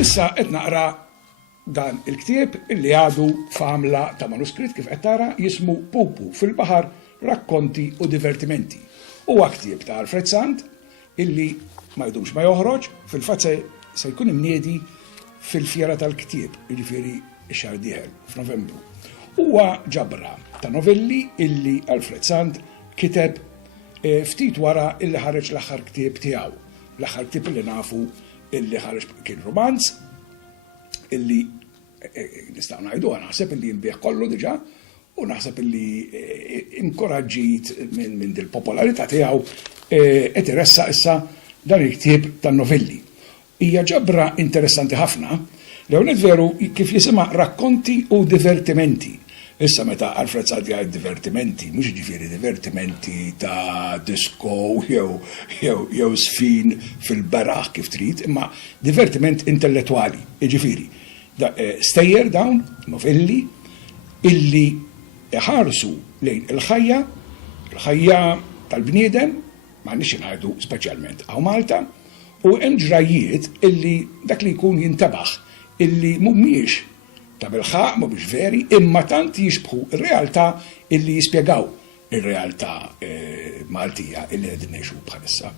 Bħalissa qed naqra dan il-ktieb illi għadu f'għamla ta' manuskritt kif qed tara jismu Pupu fil-baħar rakkonti u divertimenti. Huwa ktieb ta' Alfred Sand illi ma jdumx ma joħroġ, fil-fatt se jkun imniedi fil-fjera tal-ktieb, jiġifieri x-xahar dieħel f'Novembru. Huwa ġabra ta' novelli illi Alfred Sand kiteb ftit wara illi ħareġ l-aħħar ktieb tiegħu. L-aħħar ktieb illi nafu illi ħareġ kien romanz illi nistgħu ngħidu naħseb illi jinbih kollu diġà u naħseb illi inkoraġġit minn il-popolarità tiegħu qed iressaq issa dan il-ktieb tan-novelli. Hija ġabra interessanti ħafna li hawnhekk veru kif jisimha rakkonti u divertimenti. Issa meta Alfred Sand jgħid divertimenti, mhux jiġifieri divertimenti ta' disco jew sfin fil-beraħ kif trid, imma divertiment intellettwali, jiġifieri. Stejjer dawn novelli illi ħarsu lejn il-ħajja tal-bniedem, m'għandniex ingħidu speċjalment hawn Malta, u hemm ġrajiet illi dak li jkun jintabaħ illi mhumiex ta' bilħaq mhumiex veri imma tant jixbħu ir-realtà illi jispjegaw ir-realtà Maltija illi qegħdin ngħixu bħalissa.